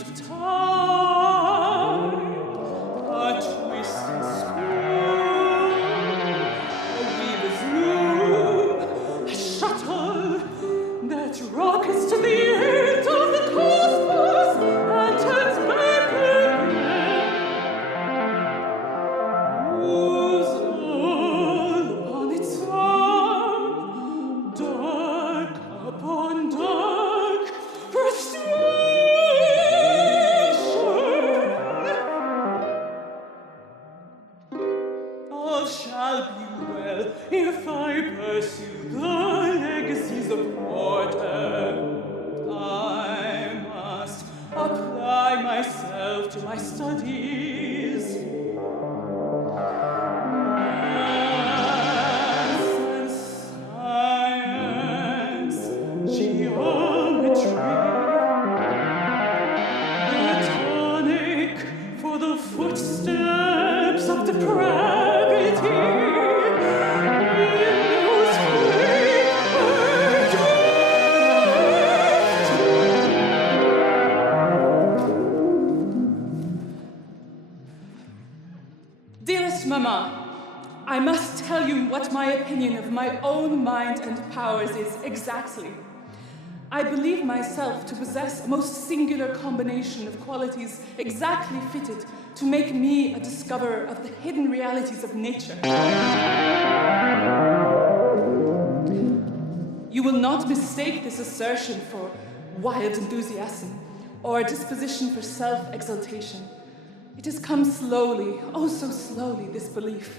of time, a twisting spoon, a weaver's loom, a shuttle that rockets to the end of the cosmos and turns back again. Moves all on its own, dark upon dark frustration. All shall be well if I pursue the legacies of order. I must apply myself to my studies. Maths and science, geometry, the tonic for the footsteps of depravity. Dearest Mama, I must tell you what my opinion of my own mind and powers is exactly. I believe myself to possess a most singular combination of qualities exactly fitted to make me a discoverer of the hidden realities of nature. You will not mistake this assertion for wild enthusiasm or a disposition for self-exaltation. It has come slowly, oh so slowly, this belief.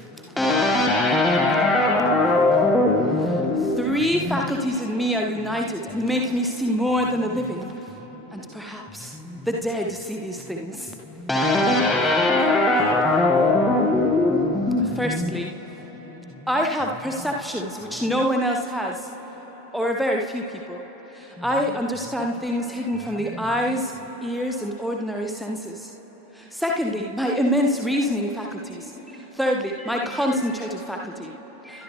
3 faculties in me are united and make me see more than the living, and perhaps the dead see these things. Firstly, I have perceptions which no one else has, or a very few people. I understand things hidden from the eyes, ears, and ordinary senses. Secondly, my immense reasoning faculties. Thirdly, my concentrated faculty.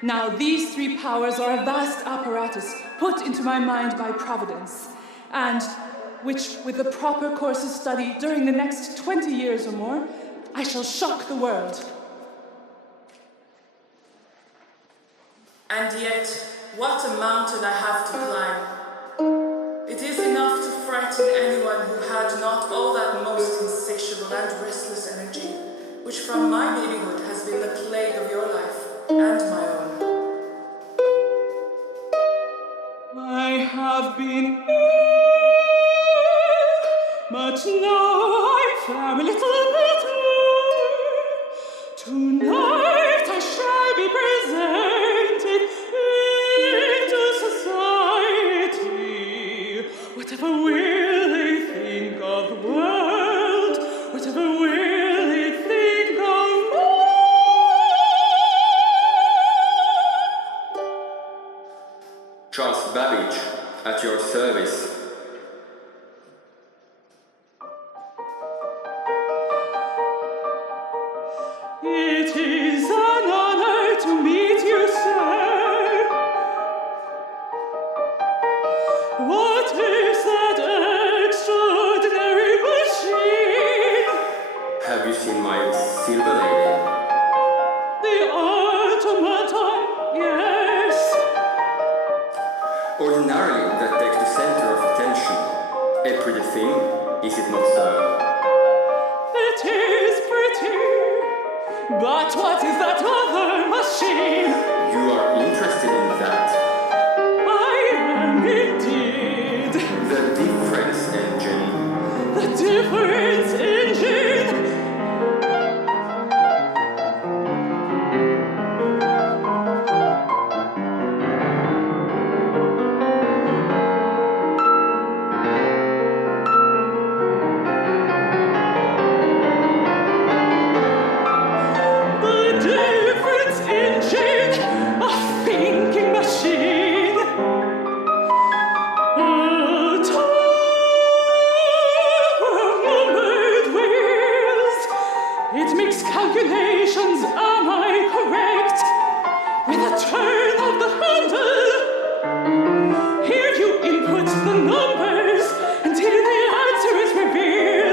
Now, these 3 powers are a vast apparatus put into my mind by Providence, and which, with a proper course of study during the next 20 years or more, I shall shock the world. And yet, what a mountain I have to climb. It is enough to frighten anyone who had not all that most insatiable and restless energy, which from my babyhood has been the plague of your life and my own. I have been ill, but now I fare a little better. Tonight I shall be presented into society. Whatever will they think of the world? Whatever will they think of me? Charles Babbage, at your service. It is an honor to meet you, sir. What is that extraordinary machine? Have you seen my silver lady? The automaton, yes. Ordinarily, that takes the center of attention. A pretty thing, is it not so? It is pretty. But what is that other machine? You are interested in that. I am indeed. The difference engine. The difference engine. Calculations, am I correct? With a turn of the handle, here you input the numbers until the answer is revealed.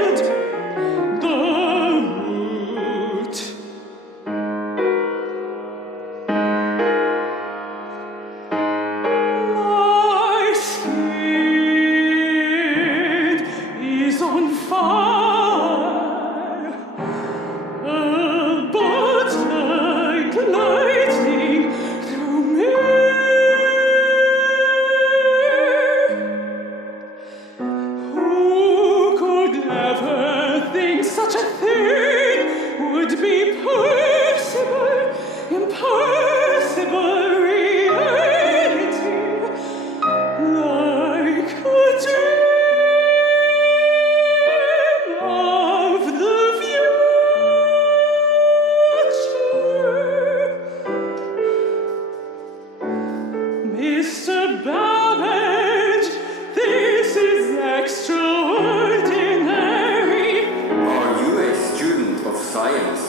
science.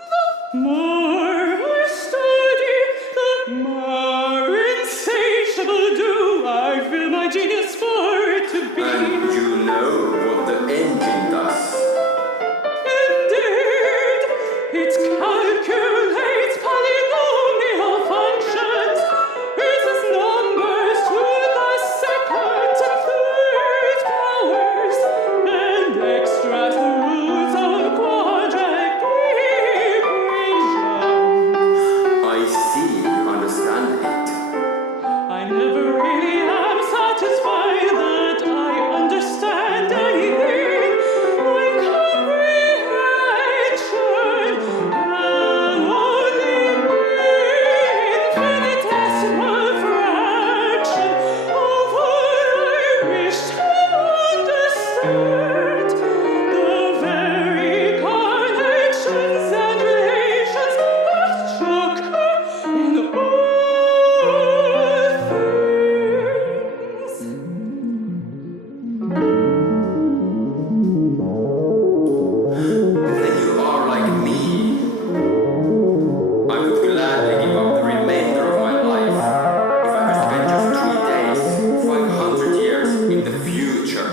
The more I study, the more insatiable do I feel my genius for it to be. And you know what the engine does. Indeed, it calculates polynomial functions, raises numbers to the second and third powers, and extracts the roots of quadratic equations. I see you understand it. I never really am satisfied that I understand anything. My comprehension can only be infinitesimal fraction of what I wish to understand. The very connections and relations that occur in all things. Then you are like me. I would gladly give up the remainder of my life if I could spend just 3 days, 500 years in the future.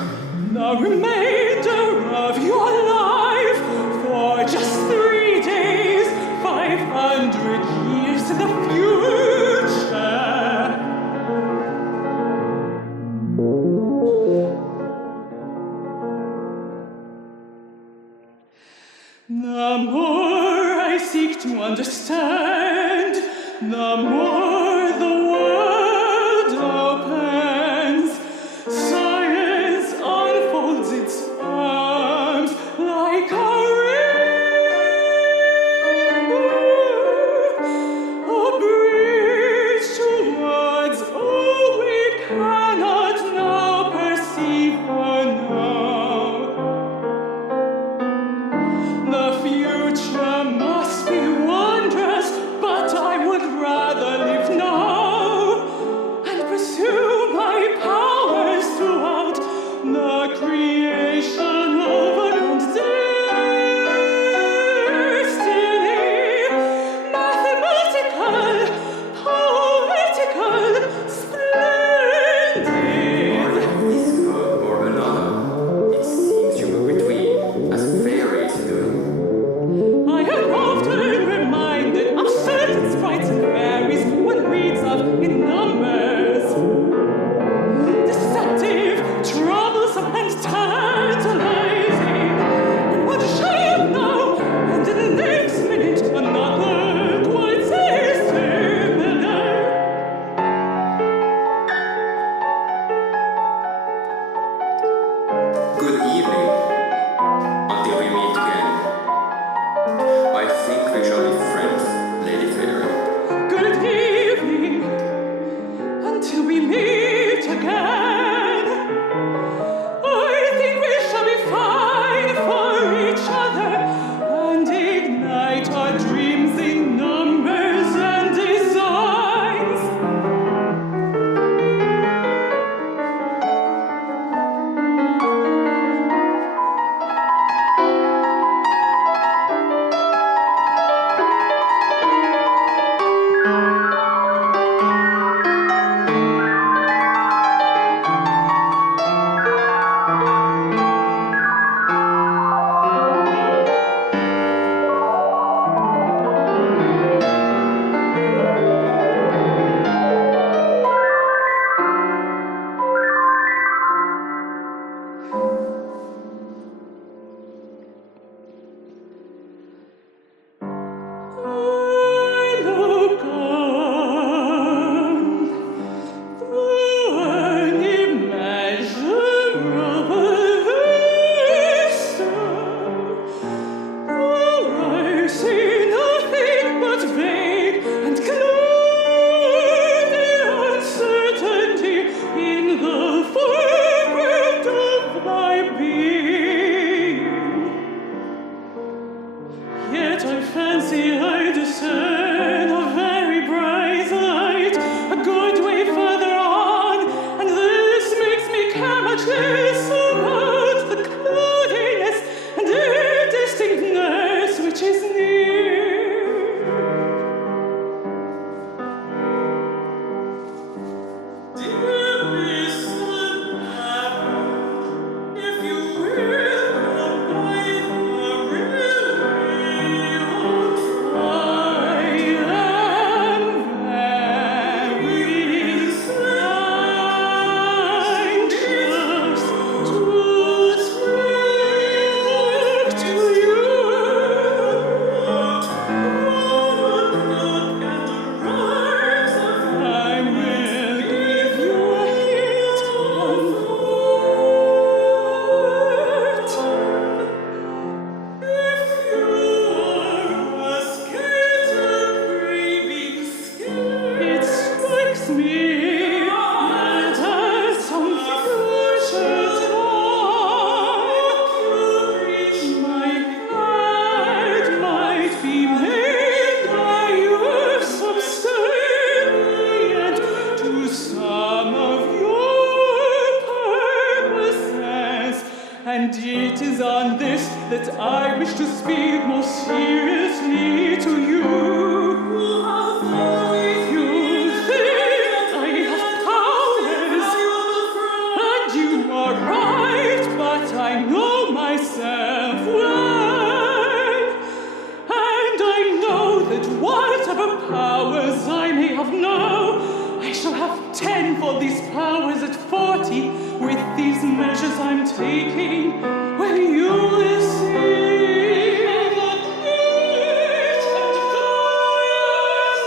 The remainder of your life for just 3 days, 500 years in the future. The more I seek to understand, the more the world opens. Science unfolds its arms like a rainbow, a bridge towards all we cannot now perceive or know. The future must be wondrous, but I would rather live 'tis on this that I wish to speak more seriously to you. You think I have powers, and you are right, but I know myself well, and I know that whatever powers I may have now, I shall have 10 for these powers at 40 with these measures I'm taking, when you will see the great and glorious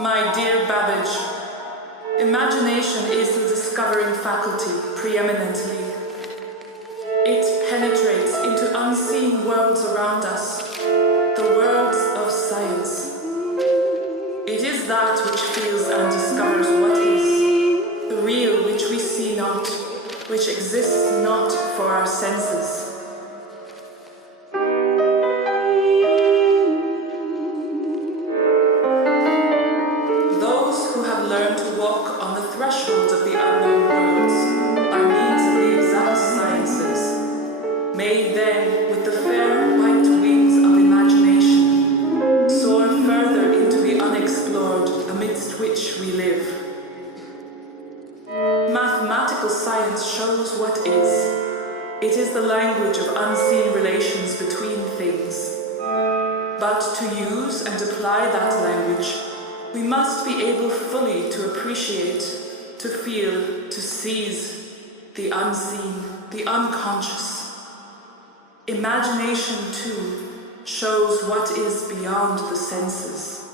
My dear Babbage, imagination is the discovering faculty preeminently. It penetrates into unseen worlds around us, the worlds of science. It is that which feels and discovers what is, the real which we see not, which exists not for our senses. Thresholds of the unknown worlds, by means of the exact sciences, may then, with the fair white wings of imagination, soar further into the unexplored amidst which we live. Mathematical science shows what is. It is the language of unseen relations between things. But to use and apply that language, we must be able fully to appreciate, to feel, to seize the unseen, the unconscious. Imagination, too, shows what is beyond the senses.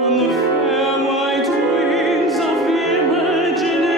On the fair white wings of imagination.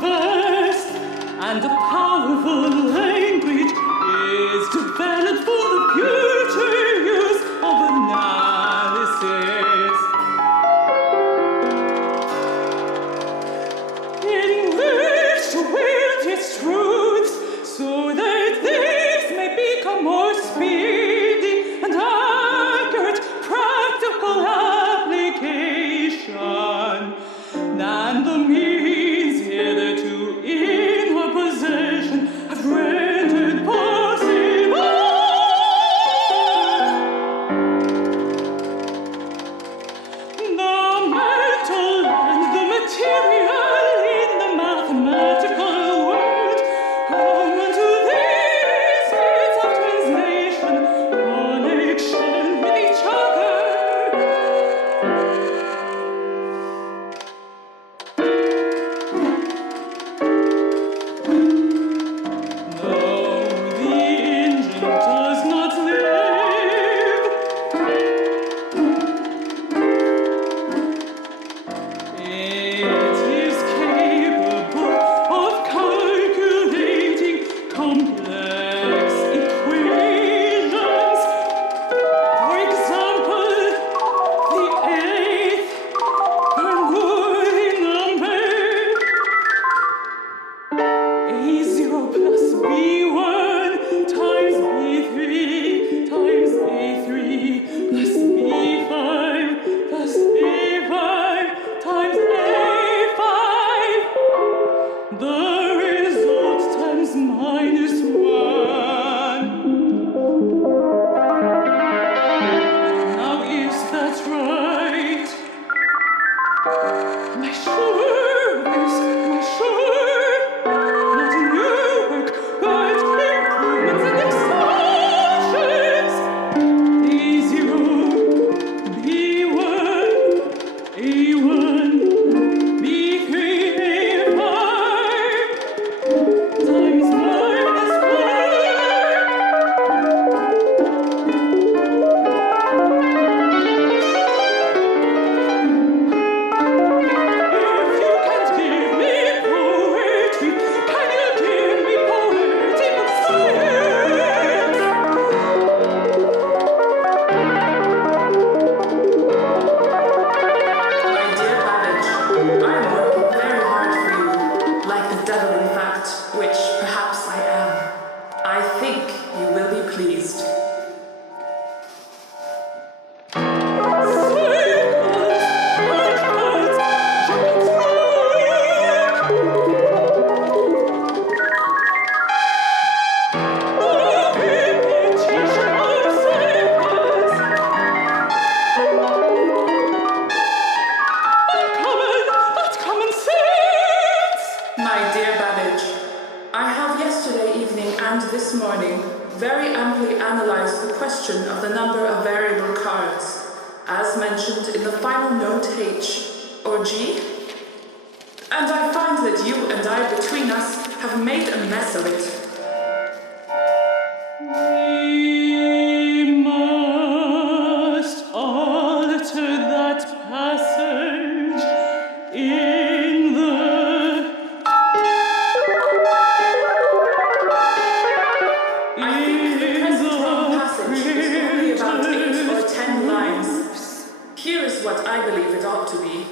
vast and a powerful language is developed for the future use of analysis, in which to wield its truths so that these may become more speedy and accurate practical application than the means hitherto in her possession have rendered possible. The mental and the material in the mathematical world come unto these means of translation, connection with each other. Though the engine does not live, it is capable of calculating complex equations. For example, the eighth unworthy number, A0 plus B1 times B3 times A3 plus B5 plus A5 times A5. The result times minus 1. Now is that right? Am I sure of this? Am I sure? Not a new work, but improvements and expansions. A0, B1, A1, B3, A5 times minus 1. If you can't give me poetry, can you give me poetical science? My dear Babbage, I am working very hard for you, like the devil in fact, which perhaps I am. I think you will be pleased. Common sense! My dear Babbage, I have yesterday evening and this morning very amply analyzed the question of the number of variable cards, as mentioned in the final note H, or G, and I find that you and I between us have made a mess of it. We must alter that passage in the I think the present passage is only about 8 or 10 lines. Here is what I believe it ought to be.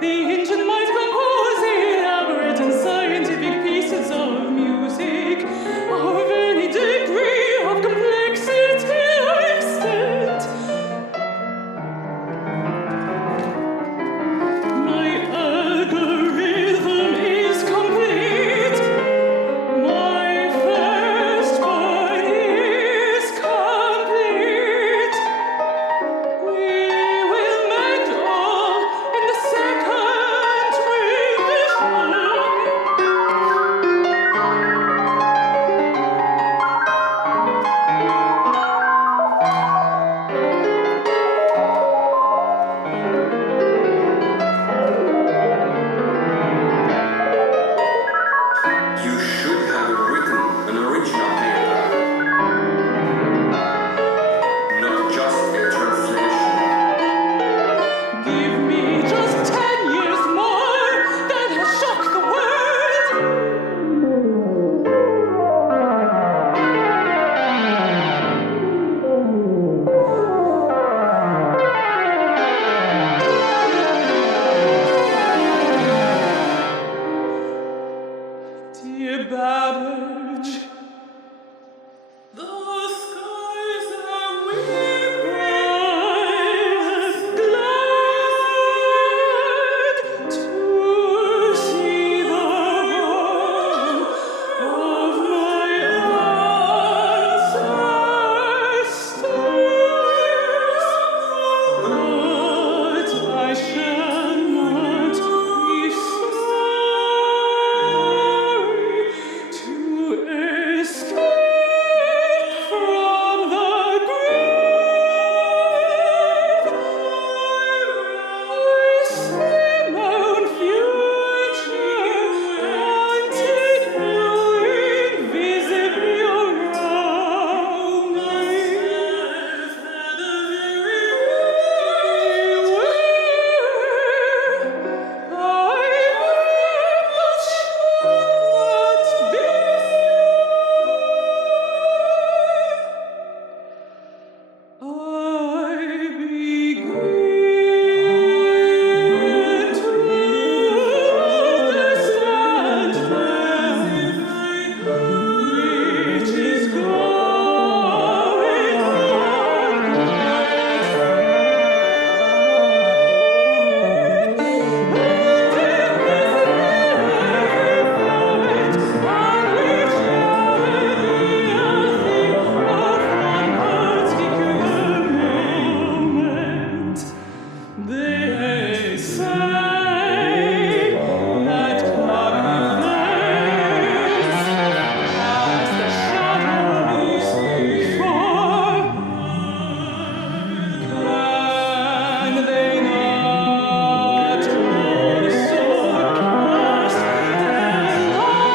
The engine might compose elaborate and scientific pieces of music of any degree of complexity or extent. My algorithm is complete. My firstborn is complete. We will mend all in the second revision. You should have written an original paper, not just a translation. Give me just 10 years more, that has shocked the world. Dear Babbage, the skies are weeping. Glad to see the home of my ancestors. But I shall not be sorry to escape from the grave. I see my own future haunted invisibly around me. They say that cloud fades as the shadows before. Can they not also cast their lights that fade?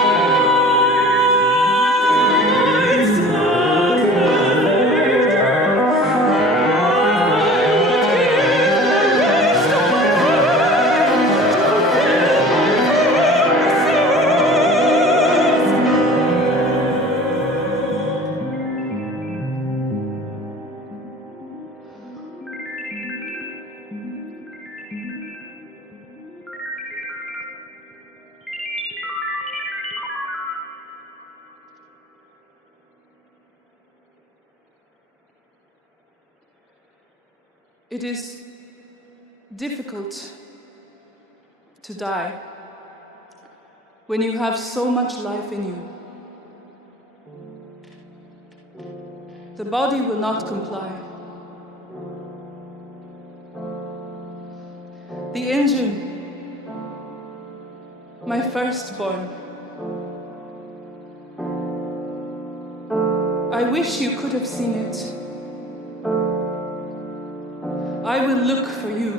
It is difficult to die when you have so much life in you. The body will not comply. The engine, my firstborn. I wish you could have seen it. I will look for you.